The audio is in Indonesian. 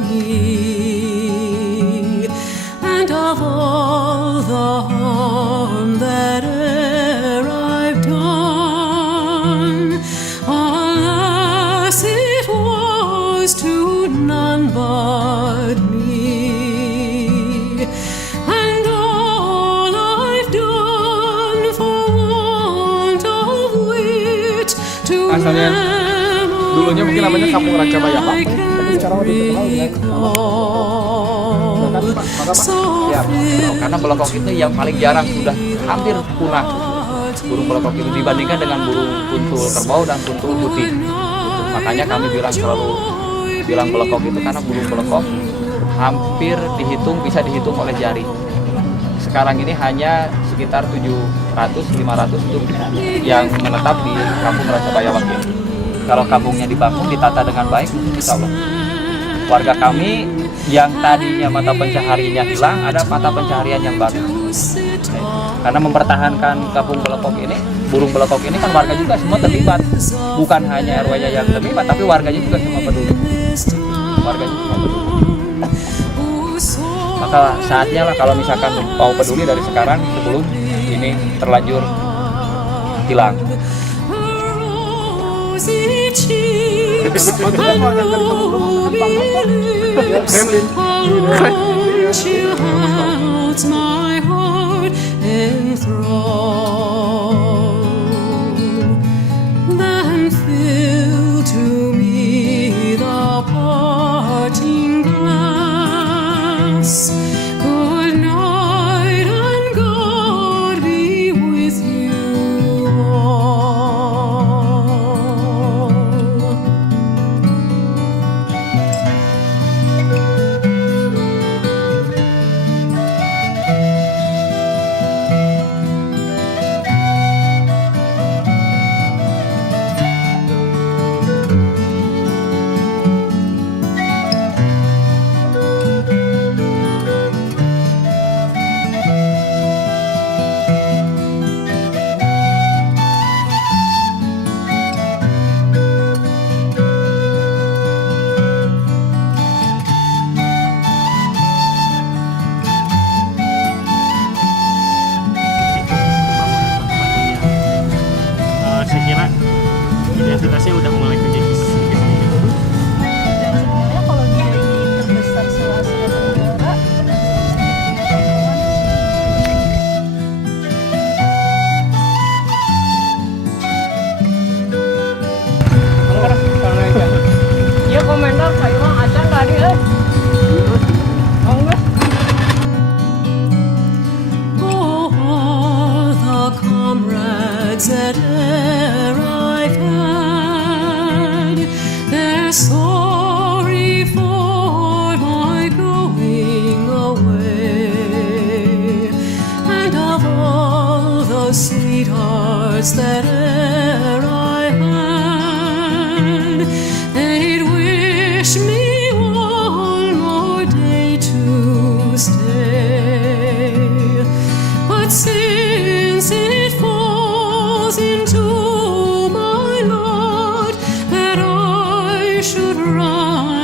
money, and of all the harm that e'er I've done, alas, it was to none but me, and all I've done for want of wit to Asalnya dulunya mungkin namanya Kampung Raja Bayapa, tapi sekarang lebih terkenal dengan Ya, karena belokok itu yang paling jarang, sudah hampir punah burung belokok itu dibandingkan dengan burung kuntul kerbau dan kuntul putih. Makanya kami selalu bilang belokok itu karena burung belokok hampir bisa dihitung oleh jari. Sekarang ini hanya sekitar 700-500 itu yang menetap di Kampung Raja Bayawak ini. Kalau kampungnya dibangun, ditata dengan baik, insya Allah. Warga kami yang tadinya mata pencahariannya hilang, ada mata pencaharian yang baru. Karena mempertahankan kampung belokok ini, burung belokok ini kan warga juga semua terlibat. Bukan hanya RW-nya yang terlibat, tapi warganya juga semua peduli. Warganya semua peduli. Maka saatnya lah kalau misalkan mau peduli dari sekarang sebelum ini terlanjur hilang. Good night and God be with you all. Saya kira identitasnya udah mulai kejadian. Sebenarnya kalau dia ini terbesar se-Asia Tenggara, Iya komentar kayak acan tadi All the comrades that e'er I've had, they're sorry for my going away, and of all the sweethearts that e'er I had, they'd wish me one more day to stay. But since it falls into my lot that I should run